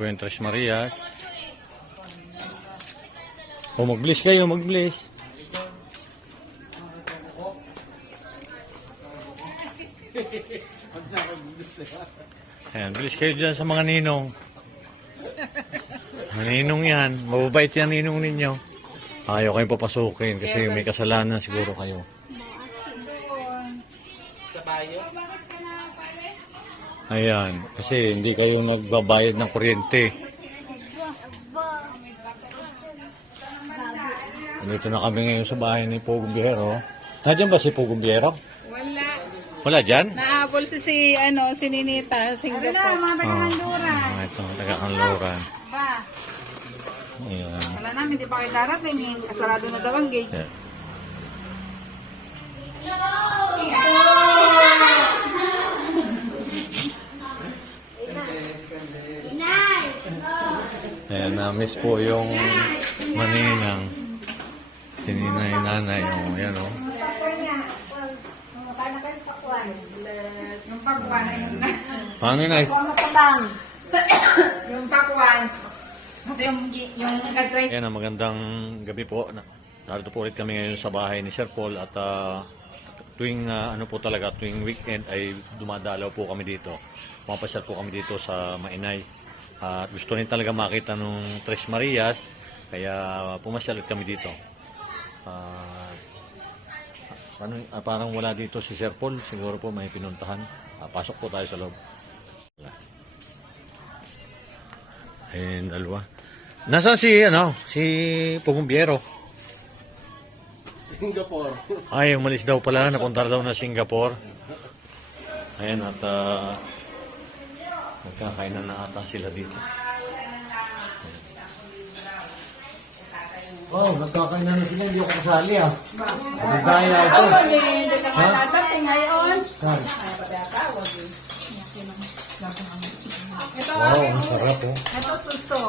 po yung Tres Marias. O mag-bless kayo, mag-bless. Ayan, bless kayo dyan sa mga ninong. Ninong yan. Mababait yan ninong ninyo. Ayaw kayong papasukin kasi may kasalanan siguro kayo. Sa bayo? Ayan, kasi hindi kayo nagbabayad ng kuryente. Dito na kami ngayon sa bahay ni Pugong Biyero. Nandiyan ba si Pugong Biyero? Wala. Wala dyan? Naabol si Ninita, Singapore. Ito, taga-Kanluran. Ba, Ayan. wala namin, di pa kayo darating. Kasarado na daw ang gate. Yeah. Ayan, na-miss po yung maninang. Si Ninay, nanay. O, ayan o. Yung pakuan na yun. Paano na? Yung pakuan. Kasi yung nag-try. Ayan, magandang gabi po. Narito po ulit kami ngayon sa bahay ni Sir Paul at tuwing ano po talaga, tuwing weekend ay dumadalaw po kami dito. Pumapasyal po kami dito sa Mainay. At gusto rin talaga makita nung Tres Marias, kaya pumasyal ulit kami dito. Parang wala dito si Sir Paul, siguro po may pinuntahan. Pasok po tayo sa loob. Ayun, dalawa. Nasaan si Pugong Biyero? Singapore. Ay, umalis daw pala. Napunta daw na Singapore. Ayan, at magkakainan na ata sila dito. Oh, nagkakainan na sila. Hindi ako kasali Magkaya ito. Hindi ka matatating ngayon. Saan? Ito, Wow, ang sarap oh. ito suso.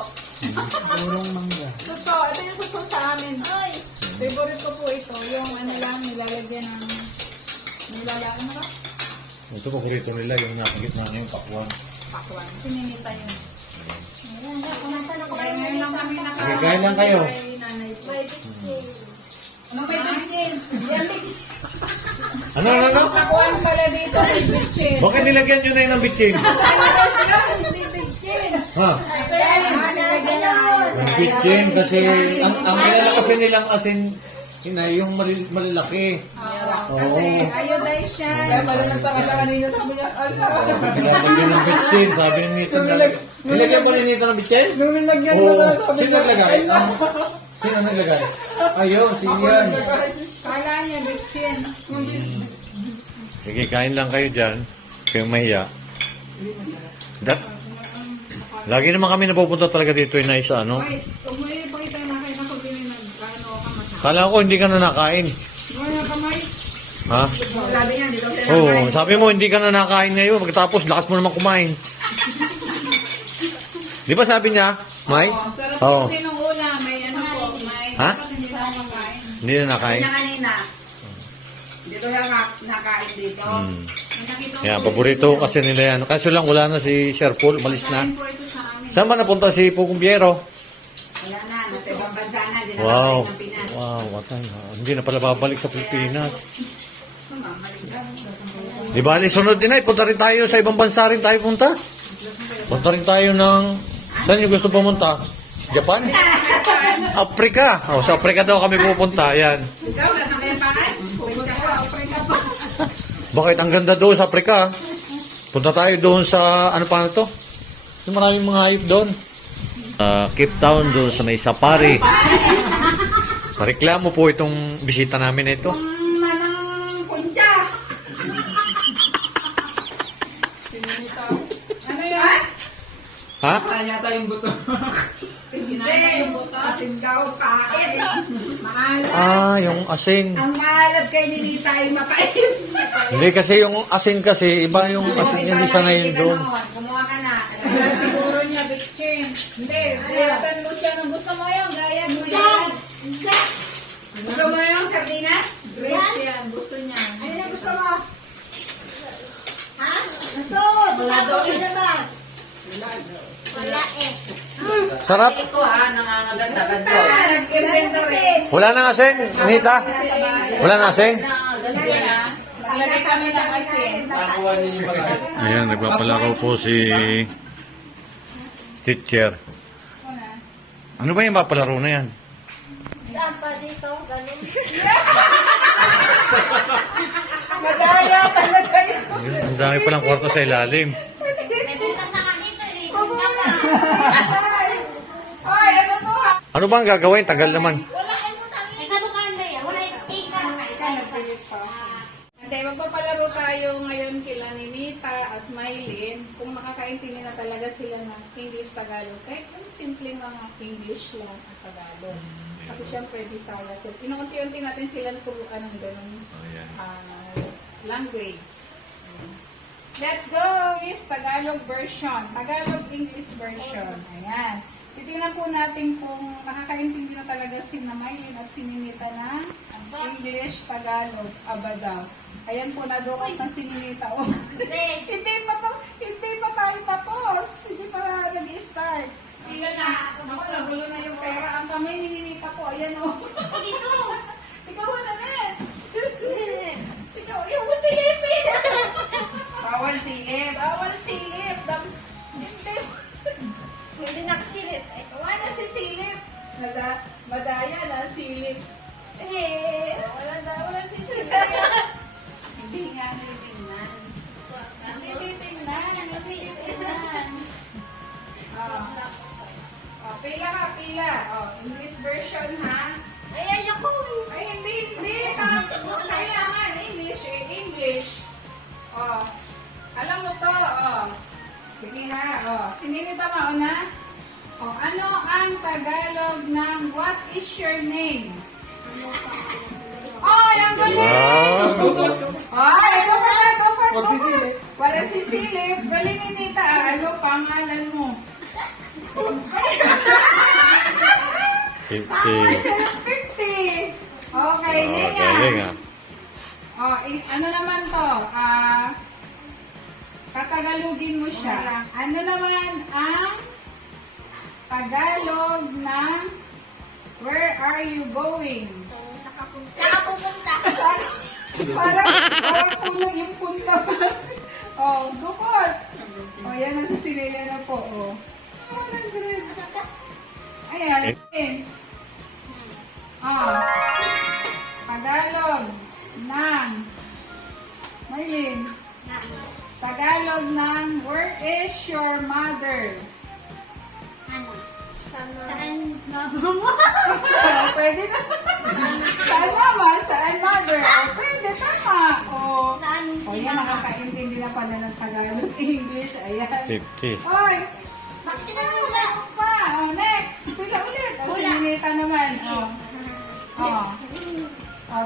Burong mangga. Suso, ito yung suso sa amin. Ay, favorite ko po ito. Yung ano lang, nilalagyan ng... Nilalagyan na ba? Ito paborito nila yung nakagit na yung pakwan. Pakuan. Sininita yun. Kaya ngayon lang kami Kaya lang kayo. Anong may bitchin? Ano? Pakuan pala dito, may bitchin. Bakit nilagyan nyo na yun ng bitchin? Hindi bitchin. Ha? Ang bitchin kasi, ang nila kasi nilang asin, yung malalaki. Oo. Iodized siya. Kaya pala nagtaka kanina sabi niya, Nilagyan ng bitchin, sabi ni Nito. Nilagyan mo ni Nito ng bitchin? nung nilagyan Oo. ko na sabi Sino naglagay? Sino naglagay? Ayun, si Ian. kala niya bitchin. Sige, kain lang kayo dyan. Kayong mahiya. Lagi naman kami napupunta talaga dito yung naisa, ano? Wait, umuwi pa kita nakita ko din ng ano kamay. Kala ko hindi ka na nakain. Mga kamay. Ha? Sabi niya, dito sila. Oo, sabi mo hindi ka na nakain ngayon. Pagkatapos, lakas mo naman kumain. Di ba sabi niya, May? Sarap Oo. kasi nung ulam, may ano po, may Ha? dapat hindi na makain. Hindi na nakain. kanina. Dito yung nakain dito. Hmm. May nakita ko Kaya, po paborito dito. kasi nila yan. Kaso lang, wala na si Sir Paul. Umalis na. Kain po ito sa amin. Saan ba napunta si Pugong Biyero? Wala na, nasa ibang bansa na, di na Wow. makain ng Pinas. Wow, watay. Hindi na pala babalik sa Pilipinas. Di ba, sunod din ay, punta rin tayo sa ibang bansa rin tayo punta. Punta rin tayo ng, saan nyo gusto pumunta? Japan? Africa. O, sa Africa daw kami pupunta, yan. Ikaw, nasa may bahay? Pupunta ko, Africa po. Bakit ang ganda doon sa Africa? Punta tayo doon sa, ano pa na to? Yung maraming mga hayop doon. Cape Town doon sa may safari. Pareklamo po itong bisita namin na ito. Manang punta. Ano yan? Ha? Kaya tayong buto. Hindi, tinggaw kain. Maalat. Yung asin. Ang maalat kay Ninita ay mapait. Hindi kasi yung asin kasi, iba yung asin niya sa ngayon doon. Kumuha ka na. Siguro niya, bitchin. Hindi, siyatan mo siya ng gusto mo yung gaya mo yan. Gusto mo yung sardinas? Grapes yan, gusto niya. Ano na gusto mo? Ha? Ito, wala daw. Wala daw. Wala eh. Sarap. Ito ha, nangangaganda ka doon. Nag-inventory. Wala na asin, Nita? Wala na asin? Naglagay kami ng asin. Ayan, nagpapalaro po si teacher. Ano ba yung mapalaro na yan? Saan pa dito? Ganun. Madaya talaga yun. Ang dami palang kwarto sa ilalim. May butas na kami ito eh. Punta ka. Ay, ano to ha? Ano ba ang gagawin? Tagal naman. Wala yung butas. Eh, sa lugar na yan. Wala yung tingnan. Hindi, magpapalaro tayo ngayon kila Ninita at Mylene kung makakaintindi na talaga sila ng English-Tagalog. Kahit yung simple mga English lang at Tagalog. Kasi syempre, Bisaya. So, inuunti-unti natin silang turuan ng ganun language. Let's go! Is Tagalog version. Tagalog-English version. Ayan. Titingnan po natin kung nakakaintindi na talaga si Mylene at si Ninita ng English, Tagalog, Abadaw. Ayan po, nadukot ng si Ninita. Oh. Hindi pa tayo tapos. Hindi pa nag-start. Pila na. Ako, nagulo na yung pera. Ang kamay ni Ninita po. Ayan o. Dito. Ikaw na rin. Ikaw, yung silipin. Bawal silip. Bawal silip. Hindi. Hindi nakasilip. Eh, Wala si silip. Madaya na silip. Wala si silip. Hindi nga nilitingnan. Nilitingnan. Pila ka, pila. English version ha. ay, ayoko eh. Ay, hindi. Kailangan English eh. English. Alam mo to. Sige ha. Sininita mauna. Ano ang Tagalog ng what is your name? Ang galing! Go pa. Walang sisilip. Galing ni Nita. Ano pangalan mo? 50. 50. Okay, Nea. Galing ah. Ano naman to? Tatagalogin mo siya. Ano naman ang Tagalog ng where are you going? Nakapupunta. Parang kulang yung punta pa. Dukot. Yan, nasisilila na po. 100. Ayan. Tagalog ng Mylene. Tagalog ng where is your mother? Ano? Saan mama mo? Pwede na. Saan mama? Saan mother? Pwede, tama. Saan Yan, nakakaintindi na pala ng Tagalog English. Ayan. 50. Oy! Bakit sila wala? Pa! Next! Pila ulit. Hula. Si Ninita naman.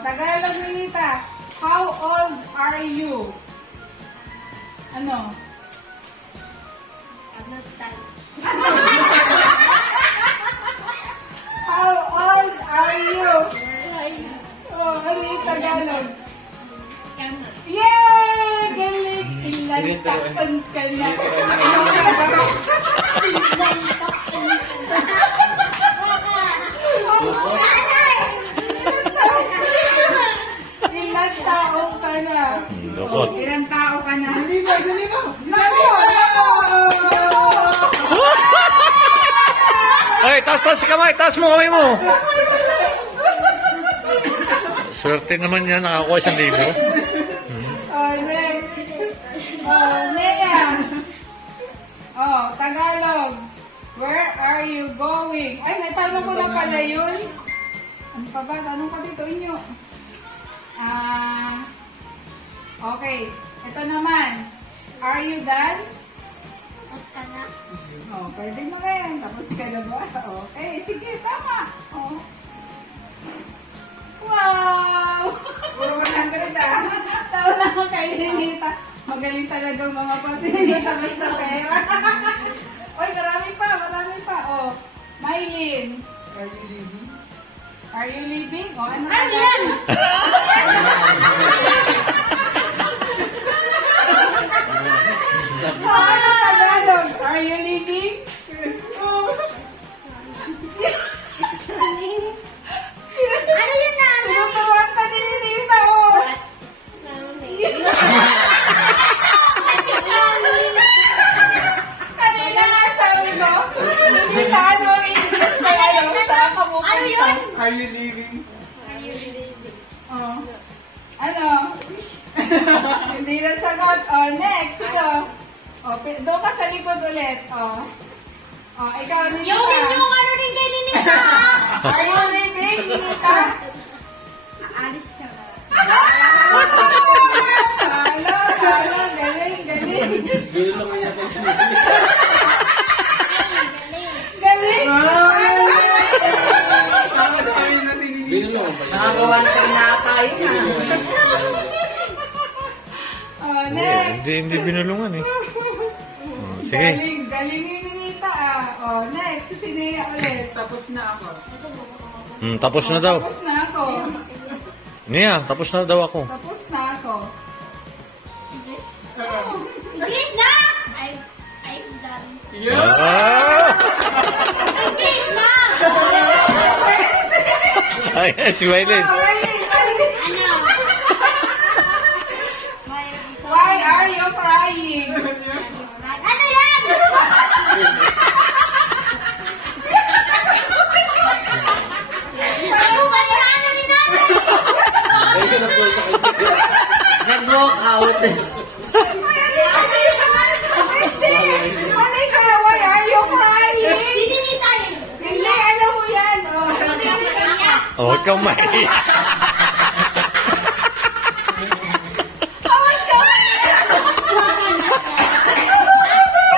Tagalog Ninita. How old are you? Ano? Ano tayo? How old are you? Ano yung Tagalog? Yay! Galing! Ilan taon ka na? Ilan taon ka na? Dukot. Ilang tao ka na? Salimo! Ay, taas kamay. Taas mo kamay mo. Swerte naman yan. Nakakuha 1,000. Next. Nea. Tagalog. Where are you going? Ay, natanong ko na pala yun. Ano pa ba? Tanong ko dito inyo. Okay. Ito naman. Are you done? Tapos ka na. Pwede mo rin. Tapos ka na ba? Okay. Sige, tama. Wow! Puro 100 Tao lang ang kay Ninita. Magaling talaga mga patinita basta pera. Oy, marami pa. Mylene. Are you leaving? Ano yan? Tagalog? Are you leaving? Hindi na sagot. Oh, next. Sino? Oh, doon ka sa likod ulit. Oh. Oh, ikaw, Ninita. Yung ano rin kay Ninita. Are you leaving, Ninita? Aalis ka na. Halo, halo. Galing, galing. Galing. Nakagawa na kayo na tayo na. Oh, next. Hindi binulungan eh. Oh, sige. Galing, galing ni Ninita ah. Oh, next. Si Nea ulit. Tapos na ako. Tapos na daw. Tapos na ako. Nia, tapos na daw ako. Tapos na ako. Bilis na! I'm done. Ah! Bilis na! Ay, si Waylin. Oh, wait. Ano? Why are you crying? Ano yan? Ano ba yung ano ni nanay? Nag-walk out. Mali ka, why are you crying? Sininita yun. Hindi, alam mo yan. Oh, Oh, huwag kang mahiya. Awag ka.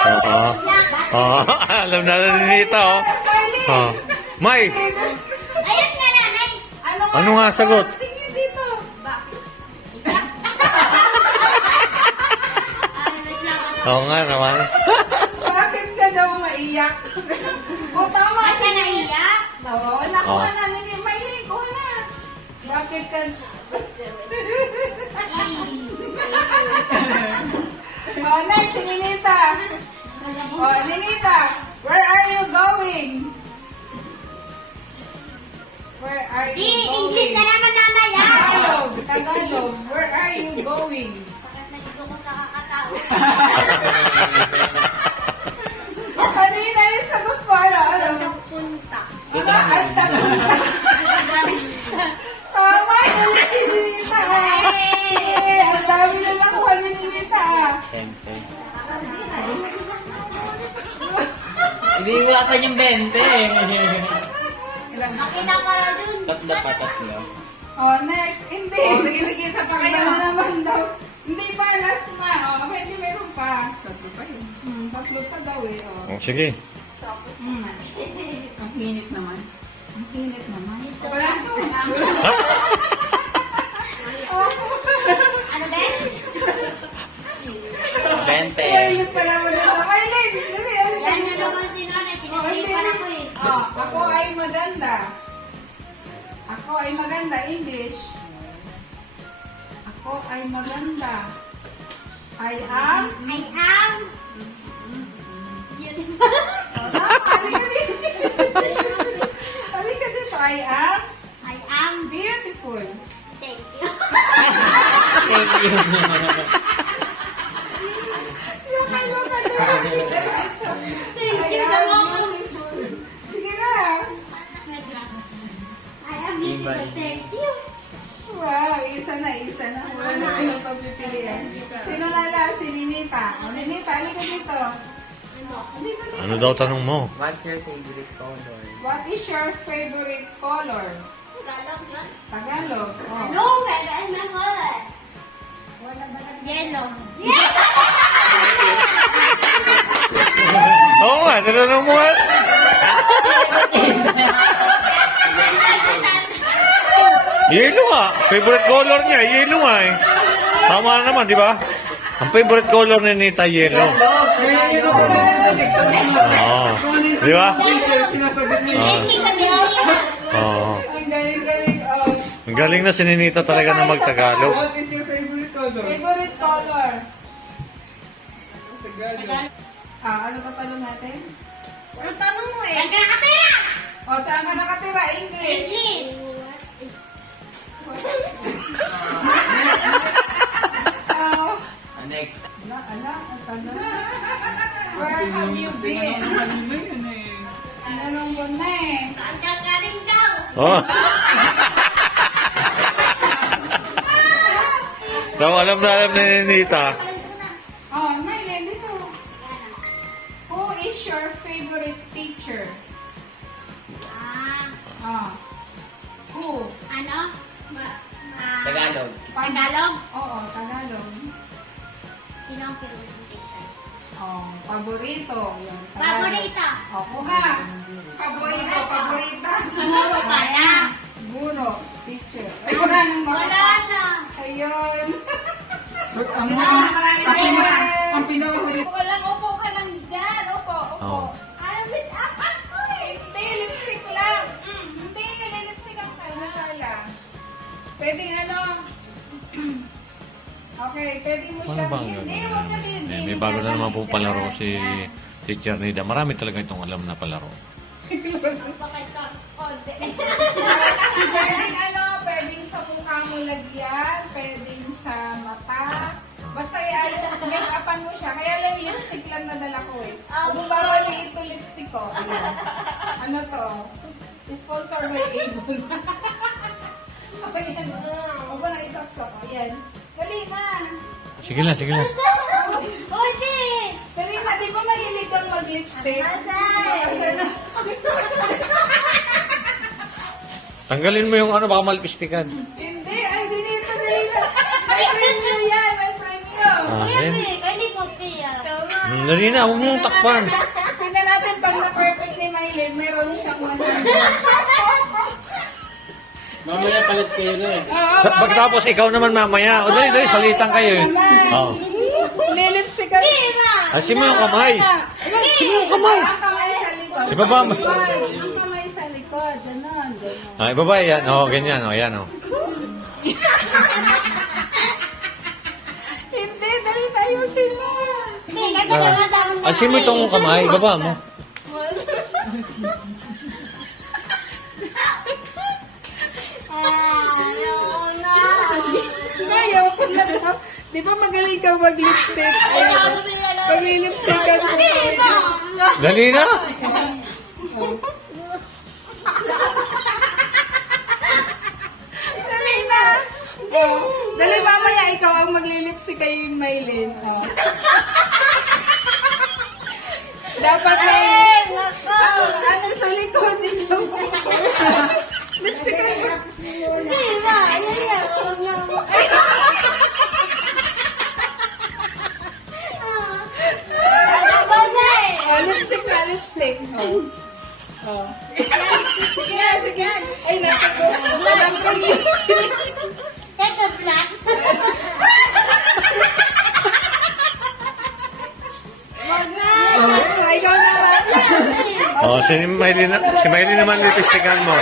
Oo. Oo, alam na Ninita, oh. Mali. Oh. May, Ayun nga nanay. ano nga sagot? Tingin dito. Oo nga naman. Bakit ka daw maiyak? O tama Kasi naiyak. Oo, nakuha na nini. May ko na. Bakit ka... Oh, next, si Ninita. Oh, Ninita, where are you going? Where are you Di, going? English na naman nanay ah. Tagalog, Tagalog. Where are you going? Sakit na dito ko sa kakatao. Kanina yung sagot ko, ano? Punta. Ano? Ang tagal. Tama yun, Ninita. Eh, ang dami na lang ko ni Ninita. Hindi iwasan yung 20. Makina ka na dun. Tatlo pa, tatlo. Oh, next. Hindi. Nagigisa pa kayo na naman daw. Hindi pa, last na. Oh, medyo meron pa. Tatlo pa yun. Tatlo pa daw eh. Oh. Oh, sige. Ang init naman. Ang init naman. Wala. Ano din? 20. Ayun pala mo na. Ay, Len. Yan na naman si nanay. Tinatiripan ako eh. Oh, ako ay maganda. Ako ay maganda. English. Ako ay maganda. I am. I am. Halika dito. Halika dito. I am I am. beautiful. Thank you. Thank you. Loka na. Thank you naman. Sige na. I am beautiful. Thank you. Wow, isa na. Wala na silang pagpipilian. Sino lala? Si Ninita. O, Ninita, halika dito. Halika dito. Ano daw tanong mo? What's your favorite color? What is your favorite color? Tagalog yun? Tagalog. Oh. No, kailan na wala. Yellow. Oo nga, tanong mo nga. Yellow nga. Favorite color niya, yellow nga eh. Tama na naman, di ba? Ang favorite color ni Nita, yellow. Oo. Di ba? Hindi kasi Oo. Ang galing-galing. Oh. Ang galing na si Ninita talaga na magtagalog. What is your favorite color? Favorite color? Tagalog. Ano pa pala natin? Ang tanong mo eh. Saan ka nakatira? O, saan ka nakatira? English. English. Oh. Next. Ala, ang tanong. Where have you been? Tinanong ko na eh. Saan ka galing daw? Oh. So, alam na ni Nita. Oh, Maylin, dito. Who is your favorite teacher? Ah, Ah. Who? ano? Tagalog. Tagalog? Oo, Tagalog. Sino ang favorite teacher? Oh, paborito. Yung Tagalog. Paborito. Oh, kuha. Paborito, paborita. Puro pala. Guro, teacher. Ay, wala nang Wala na. Ayun. Ang pinahuli. Upo ka lang, upo ka lang dyan. Upo, upo. Oo. Alamit up ako eh. Hindi, lipstick lang. Hindi, lipstick ang kala. Pwedeng ano. Okay, pwede mo Ano siya. bang Hindi, wag na din. Eh, may bago na naman po palaro si Teacher Nida. Marami talaga itong alam na palaro. Bakit ka? Konti. Pwedeng ano, pwedeng sa mukha mo lagyan, pwedeng sa mata. Basta make-upan mo siya. Kaya lang lipstick lang nadala ko eh. Kung babaliit to lipstick ko. Ayan. Ano to? Sponsor by Avon. Ayan. Huwag mo na isaksak. Ayan. Dali ma. Sige lang, sige lang. Oji! Dali ma, di ba mahilig kang mag-lipstick? Aday! Tanggalin mo yung ano, baka malpistikan. Hindi, ay dinito dali na. May premium yan, may premium. Ayun. Kani ko kaya. Dali na, huwag mong takpan. Tingnan natin pag na-perfect ni Maylin, meron siyang 100. Mamaya palit kayo na eh. Oo, Pagkatapos ikaw naman mamaya. O dali, dali, salitan kayo eh. Oh. lilipstick ka. Asin mo yung kamay. Asin mo yung kamay. Ang kamay sa likod. Ibaba mo. Ang kamay sa likod. Ganon, ganon. Ah, ibaba yan. Oh, ganyan. Oh, yan oh. Hindi, dali tayo sila. Asin mo itong kamay. Ibaba mo. Ayaw ko na daw. Di ba magaling ka mag-lipstick? Mag-lipstick ka. Dali na. Dali na. Oh, dali mamaya ikaw ang maglilipstick kayo yung Maylin. Oh. Dapat ano sa likod ikaw. Lipstick ka ba? Oh, lipstick na, lipstick. Oh. Oh. Sige na, sige na. Ay, nasa ko. Alam ko yun. Oh, ikaw naman. Oh, si Maylin naman lipistikan mo.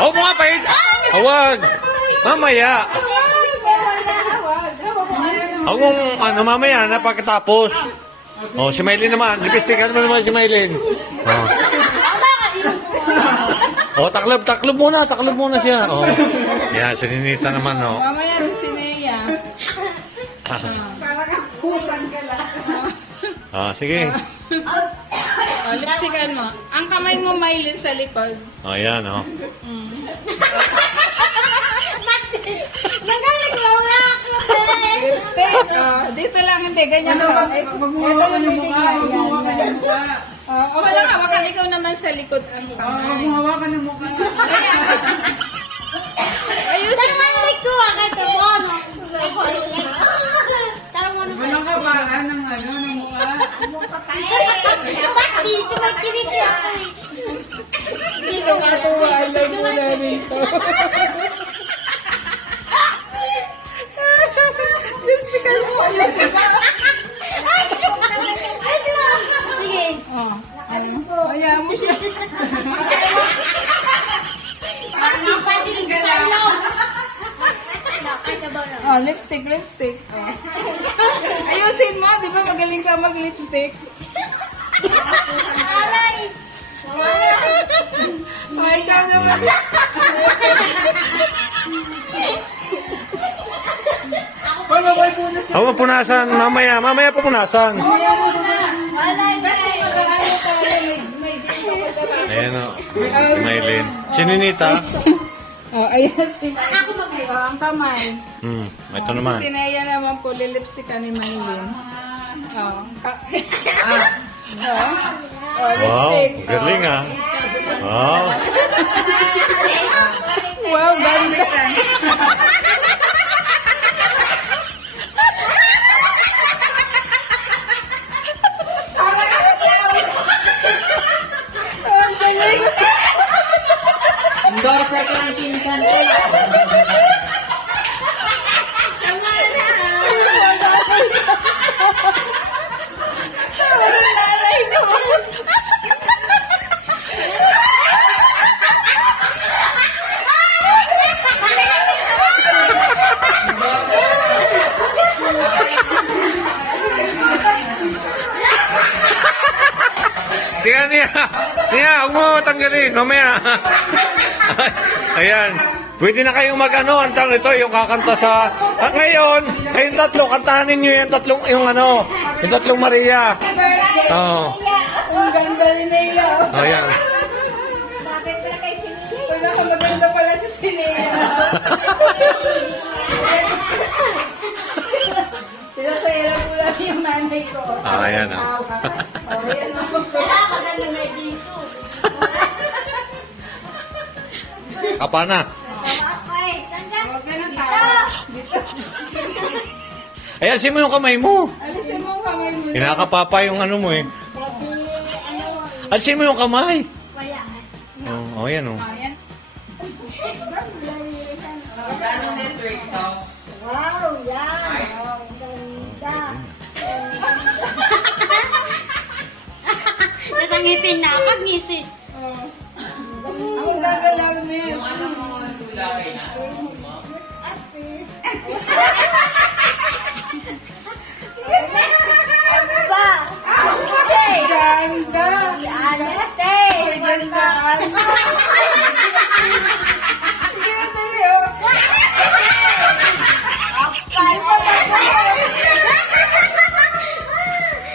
Oh, mga pahit. Awag. Mamaya. Huwag mong, ano, mamaya na pagkatapos. Oh, si Maylin naman. Lipistikan mo naman si Maylin. Oh. Oh, taklob muna. Taklob muna siya. Oh. Yan, si Ninita naman, oh. Mamaya si Sineya. Para kang kutan ka lang. Ah, sige. Oh, lipstickan mo. Ang kamay mo, Maylin, sa likod. Oh, yan, oh. Magaling wala ako. Lipstick. Oh, dito lang, hindi. Ganyan ka. Ito yung bibigyan. Yan. Oh, wala ka. Baka ikaw naman sa likod ang kamay. Hawakan ng mukha. Ayusin mo. Tarong ano Walang kabahan ng ano, ng mukha. Ba't dito may kiniti ako eh? Dito nga tuwa. Alam mo na rito. Lipstickan mo. Ayusin mo. Ay, di ba? Sige. Oh, ano? Ayaw mo siya. Hindi pa tinigyan mo. Oh, lipstick. Oh. Ayusin mo, di ba magaling ka mag-lipstick? Aray! Oh, ikaw naman. Huwag mo punasan. Mamaya pupunasan. Aray! Ayan, oh. Si Maylin. Si Ninita. Oh, ayan si ang kamay. Ito naman. Si Nea naman po, lilipstick ka ni Maylin. Oh. Wow, lipstick. galing ah. Wow. Wow, ganda. Ang galing. Endorser ka ng pinsan ko. Tawa ng nanay ko. Tingnan niya. Tingnan, huwag mo tanggalin. Mamaya. Ayan. Pwede na kayong mag-ano, antang ito, yung kakanta sa... ngayon, kayong tatlo, kantahan ninyo yung tatlong, yung tatlong Maria. Oo. Ang ganda ni Nea. Ayan. Bakit pala kay Sinili? Maganda pala si Sinea. Pinasaya lang po lang yung nanay ko. Ayan ah. Oh, ayan ako. Wala ka na naman dito. Kapa na. Wait, saan ka? Huwag ka nang tawa. Dito. Ay, alisin mo yung kamay mo. Alisin mo kami muna. Kinakapapa yung ano mo eh. Pati, ano, Alisin mo yung kamay. wala. Oh, ayan oh. Ayan. Magkano network to? Wow, yan. Ang ganda. Nasa ngipin na, pag ngisi. Ang gagalaw mo yun. Yung ano mo, tulawin na. Ano ba? Ganda. Ate! Gandaan. Ganda yun.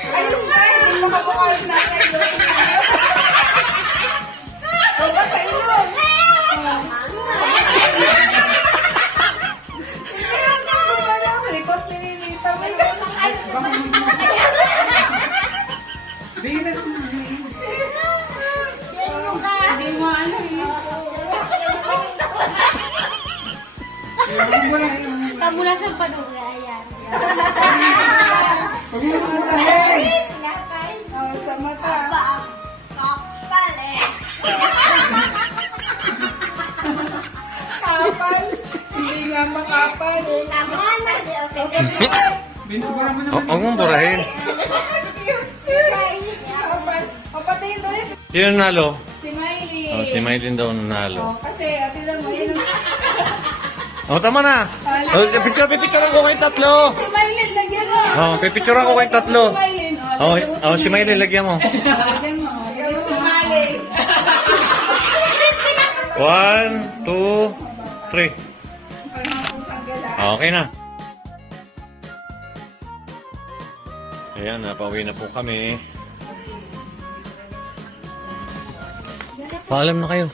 Ayos na, hindi mo kamukha yung nanay ko. Huwag ka sa ilong. Likot ni Ninita mo yun. Hindi mo ano Pabulasan pa doon. Ayan. Oh, sa mata. Kapal eh. Kapal. Hindi nga makapal. Tama na. Okay. Huwag mong burahin. Kapal. O, patayin doon. Sino nalo? Si Miley. Oh, si Maylin daw nanalo. Oh, kasi, ate lang mo, yun ang... Oh, tama na. Oh, pipicturean ko kayong tatlo. Si Miley, lagyan mo. Oh, pipicturean ko kayong tatlo. Si Miley, Oh, lagyan mo oh, si Maylin, lagyan mo. Lagyan mo. Lagyan mo si Miley. 1, 2, 3. Okay na. Ayan, napauwi na po kami. Paalam na kayo.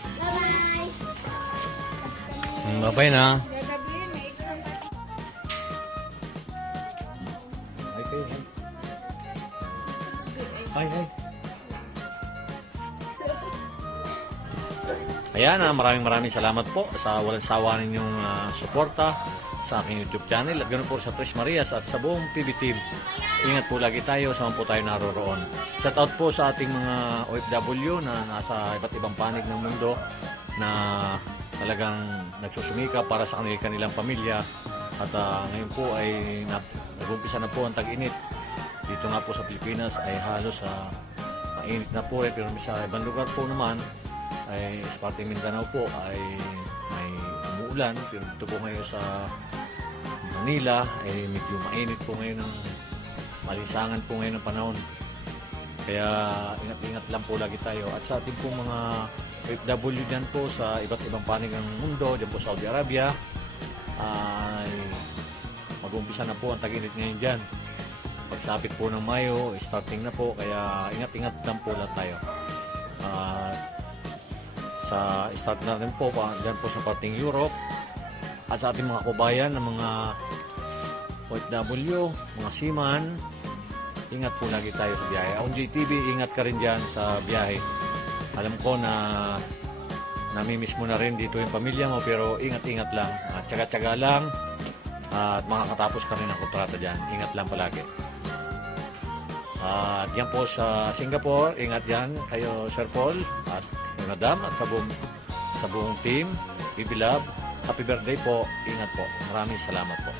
Bye-bye na. Gagabihin, may exam pa. Hi kayo. Hi, hi. Ayan, maraming salamat po sa walang sawa ninyong suporta sa aking YouTube channel at ganoon po sa Tres Marias at sa buong PB team. Ingat po lagi tayo, saan po tayo naroroon. Shout out po sa ating mga OFW na nasa iba't ibang panig ng mundo na talagang nagsusumika para sa kanilang pamilya at ngayon po ay nag-umpisa na po ang tag-init. Dito nga po sa Pilipinas ay halos mainit na po pero sa ibang lugar po naman ay sa parte Mindanao po ay may umuulan pero dito po ngayon sa Manila ay medyo mainit po ngayon ng malisangan po ngayon ng panahon. Kaya ingat-ingat lang po lagi tayo. At sa ating pong mga OFW dyan po sa iba't ibang panig ng mundo, dyan po sa Saudi Arabia, ay mag-umpisa na po ang tag-init ngayon dyan. Pagsapit po ng Mayo, starting na po. Kaya ingat-ingat lang po lahat tayo. sa start na rin po dyan po sa parting Europe at sa ating mga kabayan ng mga OFW, mga seaman. Ingat po lagi tayo sa biyahe. Ang JTV, ingat ka rin dyan sa biyahe. Alam ko na namimiss mo na rin dito yung pamilya mo, pero ingat-ingat lang. Tsaga-tsaga lang at makakatapos ka rin ng kontrata dyan. Ingat lang palagi. At yan po sa Singapore, ingat yan kayo Sir Paul at yung Madam at sa buong team. Bibi Love, happy birthday po. Ingat po. Maraming salamat po.